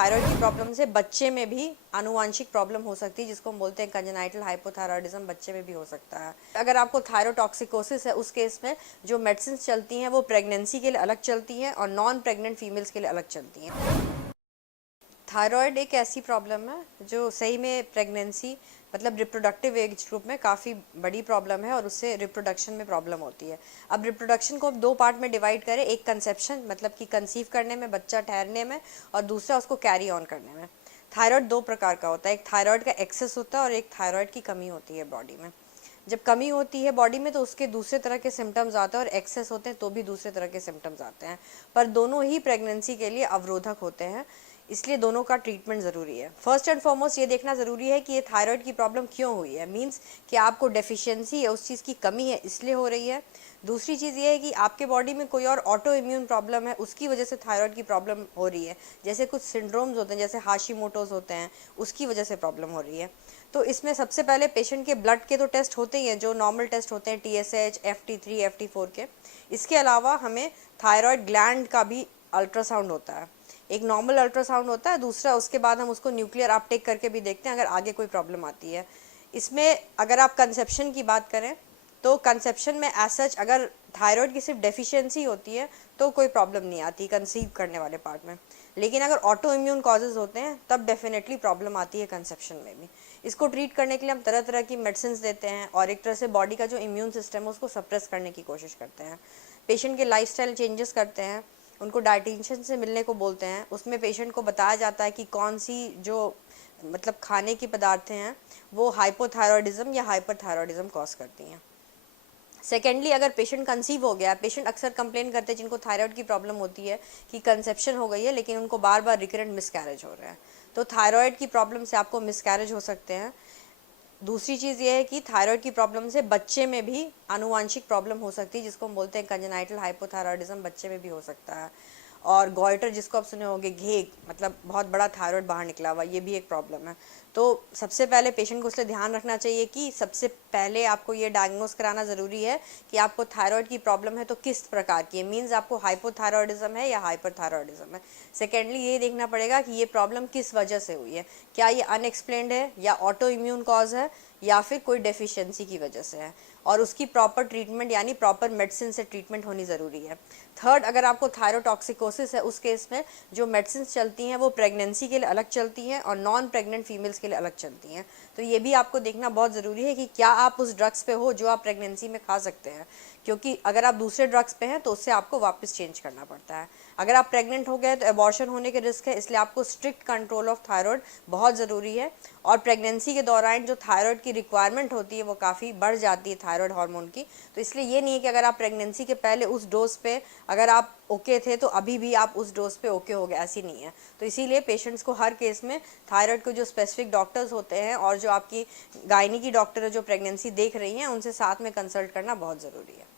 Thyroid की problem से बच्चे में भी आनुवांशिक प्रॉब्लम हो सकती है, जिसको हम बोलते हैं कंजेनाइटल हाइपोथायरॉयडिज्म, बच्चे में भी हो सकता है। अगर आपको थायरोटॉक्सिकोसिस है, उस केस में जो मेडिसिन चलती हैं वो प्रेगनेंसी के लिए अलग चलती हैं और नॉन प्रेग्नेंट फीमेल्स के लिए अलग चलती हैं। थायराइड एक ऐसी प्रॉब्लम है जो सही में प्रेगनेंसी मतलब रिप्रोडक्टिव एज ग्रुप में काफ़ी बड़ी प्रॉब्लम है और उससे रिप्रोडक्शन में प्रॉब्लम होती है। अब रिप्रोडक्शन को हम दो पार्ट में डिवाइड करें, एक कंसेप्शन मतलब कि कंसीव करने में, बच्चा ठहरने में, और दूसरा उसको कैरी ऑन करने में। थायराइड दो प्रकार का होता है, एक थायराइड का एक्सेस होता है और एक थायराइड की कमी होती है बॉडी में। जब कमी होती है बॉडी में तो उसके दूसरे तरह के सिम्टम्स आते हैं और एक्सेस होते हैं तो भी दूसरे तरह के सिम्टम्स आते हैं, पर दोनों ही प्रेगनेंसी के लिए अवरोधक होते हैं, इसलिए दोनों का ट्रीटमेंट ज़रूरी है। फर्स्ट एंड फॉरमोस्ट ये देखना ज़रूरी है कि ये थायराइड की प्रॉब्लम क्यों हुई है, मींस कि आपको डेफिशिएंसी है, उस चीज़ की कमी है इसलिए हो रही है। दूसरी चीज़ ये है कि आपके बॉडी में कोई और ऑटो इम्यून प्रॉब्लम है, उसकी वजह से थायराइड की प्रॉब्लम हो रही है, जैसे कुछ सिंड्रोम्स होते हैं, जैसे हाशिमोटोज होते हैं, उसकी वजह से प्रॉब्लम हो रही है। तो इसमें सबसे पहले पेशेंट के ब्लड के तो टेस्ट होते ही हैं, जो नॉर्मल टेस्ट होते हैं TSH, FT3, FT4 के। इसके अलावा हमें थायराइड ग्लैंड का भी अल्ट्रासाउंड होता है। एक नॉर्मल अल्ट्रासाउंड होता है, दूसरा उसके बाद हम उसको न्यूक्लियर अपटेक करके भी देखते हैं अगर आगे कोई प्रॉब्लम आती है। इसमें अगर आप कंसेप्शन की बात करें तो कंसेप्शन में एज सच अगर थायराइड की सिर्फ डेफिशिएंसी होती है तो कोई प्रॉब्लम नहीं आती कंसीव करने वाले पार्ट में, लेकिन अगर ऑटो इम्यून कॉजेज होते हैं तब डेफिनेटली प्रॉब्लम आती है कंसेप्शन में भी। इसको ट्रीट करने के लिए हम तरह तरह की मेडिसिन देते हैं और एक तरह से बॉडी का जो इम्यून सिस्टम है उसको सप्रेस करने की कोशिश करते हैं। पेशेंट के लाइफस्टाइल चेंजेस करते हैं, उनको डाइटिशियन से मिलने को बोलते हैं, उसमें पेशेंट को बताया जाता है कि कौन सी जो मतलब खाने की पदार्थें हैं वो हाइपोथायरॉयडिज्म या हाइपरथायरॉयडिज्म कॉज करती हैं। सेकेंडली, अगर पेशेंट कंसीव हो गया, पेशेंट अक्सर कंप्लेन करते हैं जिनको थायराइड की प्रॉब्लम होती है कि कंसेप्शन हो गई है लेकिन उनको बार बार रिकरेंट मिसकैरेज हो रहा है, तो थायराइड की प्रॉब्लम से आपको मिसकैरेज हो सकते हैं। दूसरी चीज़ ये है कि थायराइड की प्रॉब्लम से बच्चे में भी आनुवांशिक प्रॉब्लम हो सकती है, जिसको हम बोलते हैं कंजेनाइटल हाइपोथायरॉयडिज्म, बच्चे में भी हो सकता है। और गॉइटर जिसको आप सुने होंगे, घेग मतलब बहुत बड़ा थायराइड बाहर निकला हुआ, ये भी एक प्रॉब्लम है। तो सबसे पहले पेशेंट को इसलिए ध्यान रखना चाहिए कि सबसे पहले आपको ये डायग्नोस कराना ज़रूरी है कि आपको थायराइड की प्रॉब्लम है तो किस प्रकार की है, मीन्स आपको हाइपोथायरॉयडिज्म है या हाइपरथायरॉयडिज्म है। सेकेंडली ये देखना पड़ेगा कि ये प्रॉब्लम किस वजह से हुई है, क्या ये अनएक्सप्लेन्ड है या ऑटो इम्यून कॉज है या फिर कोई डेफिशिएंसी की वजह से है, और उसकी प्रॉपर ट्रीटमेंट यानी प्रॉपर मेडिसिन से ट्रीटमेंट होनी ज़रूरी है। थर्ड, अगर आपको थायरोटॉक्सिकोसिस है, उस केस में जो मेडिसिन चलती हैं वो प्रेगनेंसी के लिए अलग चलती हैं और नॉन प्रेग्नेंट फीमेल्स के लिए अलग चलती हैं। तो ये भी आपको देखना बहुत ज़रूरी है कि क्या आप उस ड्रग्स पे हो जो आप प्रेगनेंसी में खा सकते हैं, क्योंकि अगर आप दूसरे ड्रग्स पे हैं तो उससे आपको वापस चेंज करना पड़ता है। अगर आप प्रेग्नेंट हो गए तो एबॉर्शन होने के रिस्क है, इसलिए आपको स्ट्रिक्ट कंट्रोल ऑफ थायराइड बहुत ज़रूरी है। और प्रेगनेंसी के दौरान जो थायराइड की रिक्वायरमेंट होती है वो काफ़ी बढ़ जाती है थायराइड हार्मोन की, तो इसलिए ये नहीं है कि अगर आप प्रेगनेंसी के पहले उस डोज पे अगर आप ओके थे तो अभी भी आप उस डोज पे ओके हो गए, ऐसी नहीं है। तो इसीलिए पेशेंट्स को हर केस में थायराइड के जो स्पेसिफिक डॉक्टर्स होते हैं और जो आपकी गायनी की डॉक्टर है जो प्रेगनेंसी देख रही हैं उनसे साथ में कंसल्ट करना बहुत ज़रूरी है।